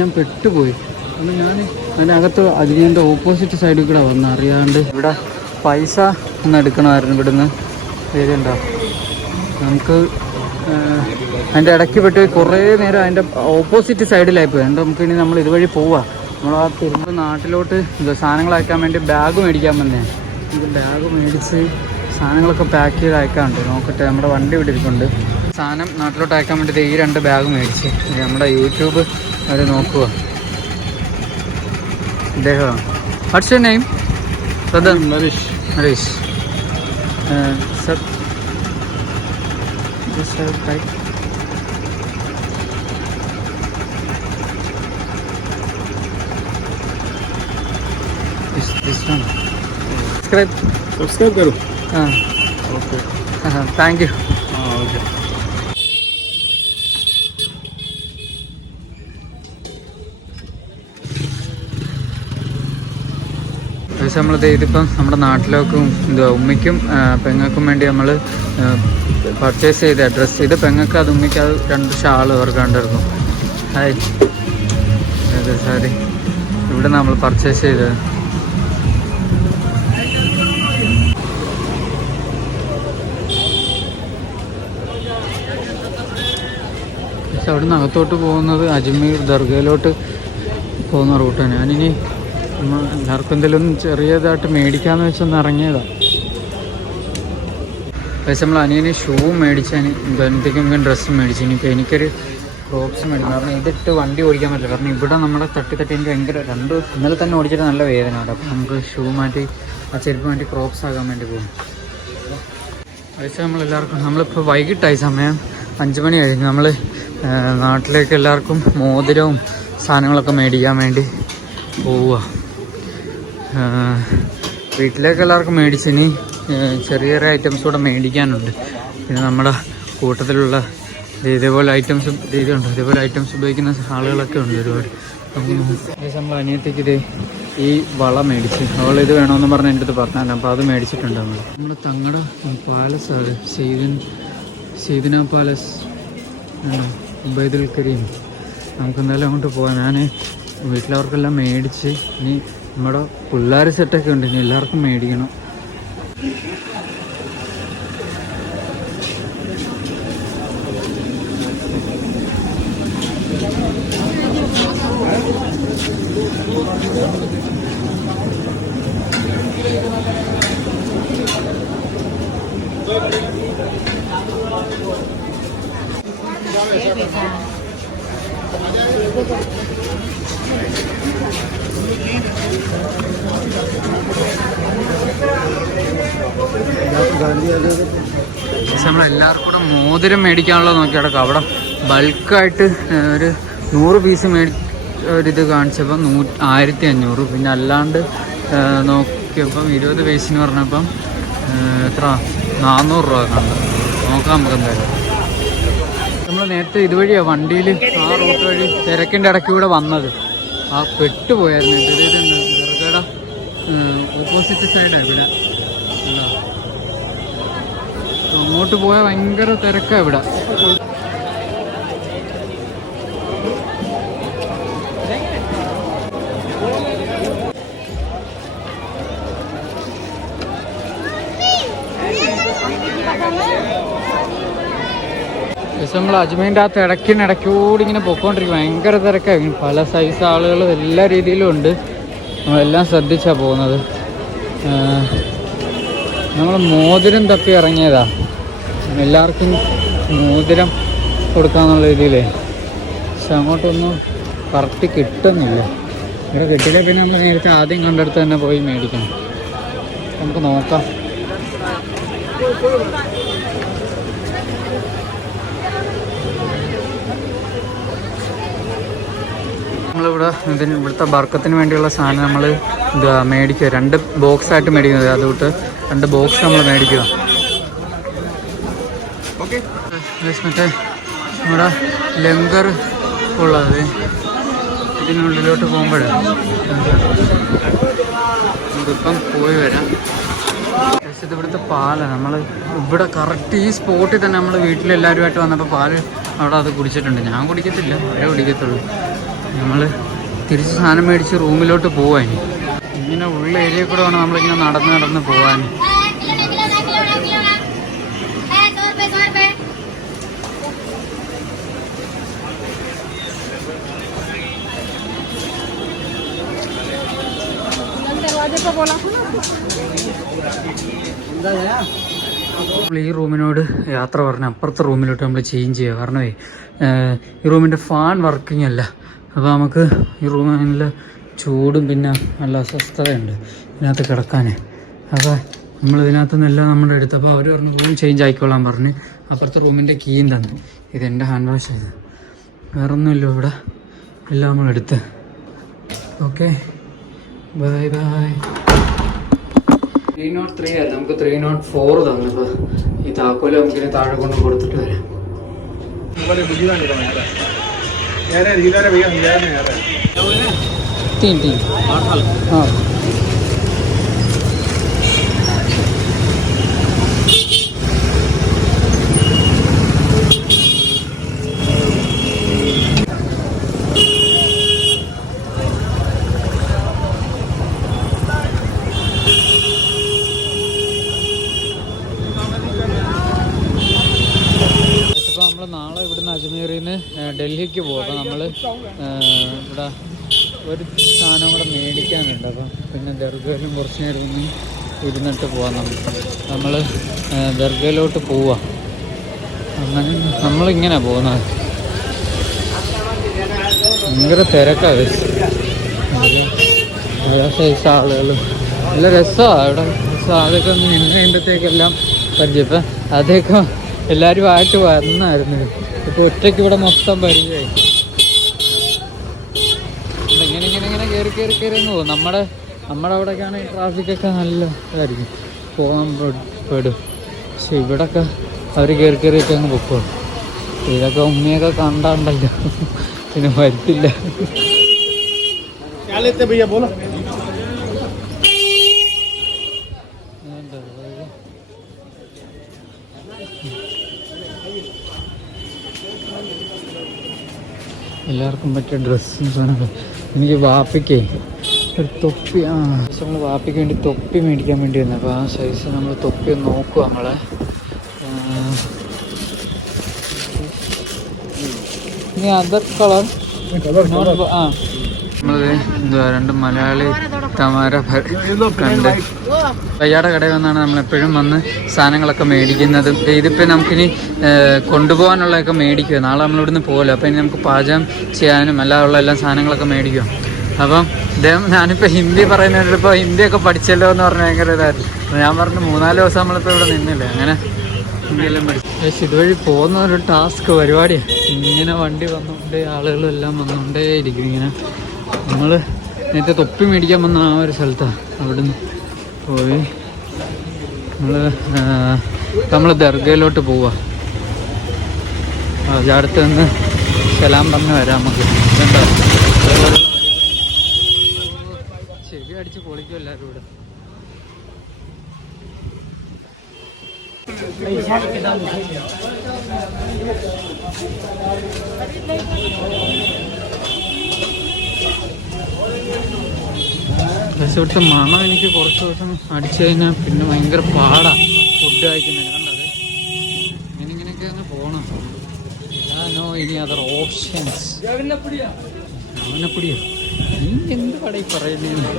ഞാൻ പെട്ടുപോയി. അപ്പോൾ ഞാൻ അതിനകത്ത് അതിൻ്റെ ഓപ്പോസിറ്റ് സൈഡിൽ കൂടെ വന്ന് അറിയാണ്ട് ഇവിടെ പൈസ ഒന്ന് എടുക്കണമായിരുന്നു. ഇവിടുന്ന് ശരിയുണ്ടോ, നമുക്ക് അതിൻ്റെ ഇടയ്ക്ക് പെട്ട് കുറേ നേരം അതിൻ്റെ ഓപ്പോസിറ്റ് സൈഡിലായി പോയി. അതുകൊണ്ട് നമുക്ക് ഇനി നമ്മൾ ഇതുവഴി പോവാം. നമ്മൾ ആ തിരുമ്പ് നാട്ടിലോട്ട് സാധനങ്ങൾ അയക്കാൻ വേണ്ടി ബാഗ് മേടിക്കാൻ വന്നേ. നമുക്ക് ബാഗ് മേടിച്ച് സാധനങ്ങളൊക്കെ പാക്ക് ചെയ്ത് അയക്കാറുണ്ട്. നോക്കട്ടെ, നമ്മുടെ വണ്ടി ഇവിടെ ഇരിക്കുന്നുണ്ട്. സാധനം നാട്ടിലോട്ട് അയക്കാൻ വേണ്ടിയിട്ട് ഈ 2 ബാഗ് മേടിച്ച് നമ്മുടെ യൂട്യൂബ് അവർ നോക്കുക. ഇദ്ദേഹം what's your name? Brother Nareesh. Sir subscribe करो. हाँ ओके, थैंक यू. हाँ ओके. പക്ഷേ ഇതിപ്പം നമ്മുടെ നാട്ടിലേക്കും ഉമ്മയ്ക്കും പെങ്ങൾക്കും വേണ്ടി നമ്മൾ പർച്ചേസ് ചെയ്ത ഡ്രസ്സ്. ഇത് പെങ്ങൾക്ക്, അത് ഉമ്മയ്ക്ക്, അത് 2 ഷാൾ അവർക്ക് കണ്ടിരുന്നു. ഹായ്, അതെ സാരി. ഇവിടെ നമ്മൾ പർച്ചേസ് ചെയ്തത്. പക്ഷെ അവിടെ നിന്ന് അകത്തോട്ട് പോകുന്നത് അജ്മീർ ദർഗയിലോട്ട് പോകുന്ന റൂട്ടാണ്. ഞാനിനി എല്ലാവർക്കും എന്തെങ്കിലും ചെറിയതായിട്ട് മേടിക്കാമെന്ന് വെച്ചൊന്ന് ഇറങ്ങിയതാണ്. പക്ഷേ നമ്മൾ അനിയന് ഷൂ മേടിച്ചാൽ എന്തെങ്കിലും ഡ്രസ്സ് മേടിച്ചു. ഇനിയിപ്പോൾ എനിക്കൊരു ക്രോപ്സ് മേടിക്കണം. കാരണം ഇതിട്ട് വണ്ടി ഓടിക്കാൻ പറ്റില്ല. കാരണം ഇവിടെ നമ്മുടെ തട്ടി എനിക്ക് ഭയങ്കര ഇന്നലെ തന്നെ ഓടിച്ചിട്ട് നല്ല വേദനയുണ്ട്. അപ്പോൾ നമുക്ക് ഷൂ മാറ്റി ആ ചെരുപ്പ് മാറ്റി ക്രോപ്സ് ആകാൻ വേണ്ടി പോകും. പക്ഷേ നമ്മളിപ്പോൾ വൈകിട്ടായി, സമയം 5 മണി കഴിഞ്ഞു. നമ്മൾ നാട്ടിലേക്ക് എല്ലാവർക്കും മോതിരവും സാധനങ്ങളൊക്കെ മേടിക്കാൻ വേണ്ടി പോവുക. വീട്ടിലേക്ക് എല്ലാവർക്കും മേടിച്ചിനി ചെറിയ ചെറിയ ഐറ്റംസ് കൂടെ മേടിക്കാനുണ്ട്. പിന്നെ നമ്മുടെ കൂട്ടത്തിലുള്ള ഇതേപോലെ ഐറ്റംസ് ഇതേപോലെ ഐറ്റംസ് ഉപയോഗിക്കുന്ന ആളുകളൊക്കെ ഉണ്ട് ഒരുപാട്. നമ്മൾ അനിയത്തേക്ക് ഈ വള മേടിച്ച്, അവൾ ഇത് വേണമെന്ന് പറഞ്ഞ് എൻ്റെ അടുത്ത് പറഞ്ഞാൽ, അപ്പോൾ അത് മേടിച്ചിട്ടുണ്ട്. നമ്മൾ തങ്ങടെ പാലസ്, അത് സെയ്ദിന പാലസ്, ഉബൈദുൽ കരീം. നമുക്ക് എന്തായാലും അങ്ങോട്ട് പോകാം. ഞാൻ വീട്ടിലവർക്കെല്ലാം മേടിച്ച്, ഇനി നമ്മുടെ പിള്ളേർ സെറ്റൊക്കെ ഉണ്ട്, ഇനി എല്ലാവർക്കും മേടിക്കണം. നമ്മളെല്ലാവർക്കും കൂടെ മോതിരം മേടിക്കാനുള്ളത് നോക്കി കിടക്കാം. അവിടെ ബൾക്കായിട്ട് ഒരു 100 പീസ് ഒരിത് കാണിച്ചപ്പം 1500. പിന്നെ അല്ലാണ്ട് നോക്കിയപ്പം 20 പീസിന് പറഞ്ഞപ്പം എത്ര 400 രൂപ കണ്ടു. നോക്കാം നമുക്ക് എന്തായാലും. നമ്മൾ നേരത്തെ ഇതുവഴിയാണ് വണ്ടിയിൽ ആ റൂട്ട് വഴി തിരക്കിൻ്റെ ഇടയ്ക്ക് കൂടെ വന്നത്. ആ പെട്ടുപോയായിരുന്നു. ഇതുണ്ട് ദർഗയുടെ ഓപ്പോസിറ്റ് സൈഡാണ് ഇവിടെ. അങ്ങോട്ട് പോയാൽ ഭയങ്കര തിരക്കാണ് ഇവിടെ. നമ്മൾ അജ്മീൻ്റെ ആ തിടക്കിനിടയ്ക്കൂടി ഇങ്ങനെ പൊയ്ക്കൊണ്ടിരിക്കും. ഭയങ്കര തിരക്കാണ്. പല സൈസ് ആളുകൾ എല്ലാ രീതിയിലും ഉണ്ട്. നമ്മളെല്ലാം ശ്രദ്ധിച്ചാണ് പോകുന്നത്. നമ്മൾ മോതിരം തപ്പി ഇറങ്ങിയതാ. എല്ലാവർക്കും മോതിരം കൊടുക്കാന്നുള്ള രീതിയിലേ. പക്ഷെ അങ്ങോട്ടൊന്നും കറക്റ്റ് കിട്ടുന്നില്ല. ഇവിടെ കിട്ടില്ല. പിന്നെ നമ്മൾ നേരത്തെ ആദ്യം കണ്ടെടുത്ത് തന്നെ പോയി മേടിക്കണം. നമുക്ക് നോക്കാം. നമ്മളിവിടെ ഇവിടുത്തെ ബർക്കത്തിന് വേണ്ടിയുള്ള സാധനം നമ്മൾ മേടിക്കുക. 2 ബോക്സായിട്ട് മേടിക്കുന്നത്. അതുകൊണ്ട് 2 ബോക്സ് നമ്മൾ മേടിക്കുക. മറ്റേ നമ്മുടെ ലംഗർ ഉള്ളത് ഇതിനുള്ളിലോട്ട് പോകുമ്പോഴേ നമുക്കിപ്പം പോയി വരാം. ഇത് ഇവിടുത്തെ പാലാണ്. നമ്മൾ ഇവിടെ കറക്റ്റ് ഈ സ്പോട്ടിൽ തന്നെ നമ്മൾ വീട്ടിലെല്ലാവരുമായിട്ട് വന്നപ്പോൾ പാല് അവിടെ അത് കുടിച്ചിട്ടുണ്ട്. ഞാൻ കുടിക്കത്തില്ല, അവരെ കുടിക്കത്തുള്ളൂ. നമ്മൾ തിരിച്ച് സാധനം മേടിച്ച് റൂമിലോട്ട് പോവാൻ. ഇങ്ങനെ ഉള്ള ഏരിയ കൂടെ വേണം നമ്മളിങ്ങനെ നടന്ന് പോവാൻ. നമ്മൾ ഈ റൂമിനോട് യാത്ര പറഞ്ഞ് അപ്പുറത്തെ റൂമിലോട്ട് നമ്മൾ ചേഞ്ച് ചെയ്യുക. കാരണമേ ഈ റൂമിൻ്റെ ഫാൻ വർക്കിംഗ് അല്ല. അപ്പോൾ നമുക്ക് ഈ റൂമിൽ ചൂടും പിന്നെ നല്ല അസ്വസ്ഥതയുണ്ട് ഇതിനകത്ത് കിടക്കാൻ. അപ്പോൾ നമ്മൾ ഇതിനകത്ത് നിന്നെല്ലാം നമ്മുടെ എടുത്തപ്പോൾ അവർ പറഞ്ഞു റൂം ചേഞ്ച് ആയിക്കോളാൻ പറഞ്ഞ് അപ്പുറത്തെ റൂമിൻ്റെ കീയും തന്നു. ഇതെൻ്റെ ഹാൻഡ് വാഷ് ചെയ്ത് വേറൊന്നുമില്ല ഇവിടെ, എല്ലാം നമ്മളെടുത്ത്. Okay, bye bye. 303 ആയിരുന്നു, നമുക്ക് 304 തന്നപ്പോൾ ഈ താക്കോല് നമുക്കിനി താഴെ കൊണ്ട് കൊടുത്തിട്ട് വരാം. हाँ നാളെ ഇവിടുന്ന് അജ്മീറിൽ നിന്ന് ഡൽഹിക്ക് പോകും. അപ്പോൾ നമ്മൾ ഇവിടെ ഒരു സാധനം കൂടെ മേടിക്കാനുണ്ട്. അപ്പം പിന്നെ ദർഗയിലും കുറച്ച് നേരം ഒന്ന് ഇരുന്നിട്ട് പോവാം. നമ്മൾ ദർഗയിലോട്ട് പോവാം. അങ്ങനെ നമ്മളിങ്ങനെ പോകുന്നത് ഭയങ്കര തിരക്കാണ്. എല്ലാ സൈസ് ആളുകളും നല്ല രസമാണ് ഇവിടെ. അതൊക്കെ ഒന്ന് നിന്ന് കഴിയുമ്പോഴത്തേക്കെല്ലാം പരിചയം. ഇപ്പം അതൊക്കെ എല്ലാവരും ആയിട്ട് വന്നായിരുന്നു. ഇപ്പോൾ ഒറ്റയ്ക്ക് ഇവിടെ മൊത്തം പരിചയമായി. ഇങ്ങനെ കയറി പോകും. നമ്മുടെ അവിടെയൊക്കെയാണ് ഈ ട്രാഫിക്കൊക്കെ നല്ല ഇതായിരിക്കും, പോകാൻ പെടും. പക്ഷെ ഇവിടെയൊക്കെ അവർ കയറിയൊക്കെ അങ്ങ് പൊക്കോളും. ഇതൊക്കെ ഉമ്മയൊക്കെ കണ്ടാണ്ടല്ലോ പിന്നെ വരത്തില്ല. എല്ലാവർക്കും പറ്റിയ ഡ്രസ്സും സാധനമൊക്കെ. എനിക്ക് വാപ്പിക്കേ ഒരു തൊപ്പി, നമ്മൾ വാപ്പിക്ക് വേണ്ടി തൊപ്പി മേടിക്കാൻ വേണ്ടി വന്നത്. അപ്പോൾ ആ സൈസ് നമ്മൾ തൊപ്പി ഒന്ന് നോക്കുക. നമ്മളെ ഇനി അതർ കളർ നമ്മളത് എന്തുവാ രണ്ട് മലയാളി തമാര കണ്ട് വയ്യാടെ കടയിൽ വന്നാണ് നമ്മളെപ്പോഴും വന്ന് സാധനങ്ങളൊക്കെ മേടിക്കുന്നത്. ഇതിപ്പോൾ നമുക്കിനി കൊണ്ടുപോകാനുള്ളതൊക്കെ മേടിക്കുക. നാളെ നമ്മളിവിടുന്ന് പോകുമല്ലോ. അപ്പോൾ ഇനി നമുക്ക് പാചകം ചെയ്യാനും അല്ലാതുള്ള എല്ലാ സാധനങ്ങളൊക്കെ മേടിക്കുക. അപ്പം ഇദ്ദേഹം ഞാനിപ്പോൾ ഹിന്ദി പറയുന്നതിപ്പോൾ ഹിന്ദിയൊക്കെ പഠിച്ചല്ലോ എന്ന് പറഞ്ഞാൽ ഭയങ്കര ഇതായിരുന്നു. അപ്പോൾ ഞാൻ പറഞ്ഞു 3-4 ദിവസം നമ്മളിപ്പോൾ ഇവിടെ നിന്നില്ലേ, അങ്ങനെ ഹിന്ദിയെല്ലാം പഠിച്ചു. പക്ഷേ ഇതുവഴി പോകുന്ന ഒരു ടാസ്ക് പരിപാടിയാണ്. ഇങ്ങനെ വണ്ടി വന്നുകൊണ്ടേ ആളുകളും എല്ലാം വന്നുകൊണ്ടേ ഇരിക്കും. ഇങ്ങനെ നമ്മൾ നേരത്തെ തൊപ്പി മേടിക്കാൻ വന്ന ആ ഒരു സ്ഥലത്താണ്. അവിടുന്ന് പോയി നമ്മൾ ദർഗയിലോട്ട് പോവുക. അടുത്ത് നിന്ന് സലാം പറഞ്ഞ് വരാം നമുക്ക്. ഇതുണ്ടോ ചെവി അടിച്ച് പൊളിക്കും എല്ലാവരും ഇവിടെ. പക്ഷെ ഇവിടുത്തെ മണം എനിക്ക് കുറച്ച് ദിവസം അടിച്ചു കഴിഞ്ഞാൽ പിന്നെ ഭയങ്കര പാടാണ് ഫുഡ് കഴിക്കുന്നതിന്. കണ്ടത് ഇങ്ങനെയൊക്കെ അങ്ങ് പോകണം. നോ ഇനി അതർ ഓപ്ഷൻസ്. അവനെപ്പൊടിയോ നീ എന്ത് കടയിൽ പറയുന്നേ?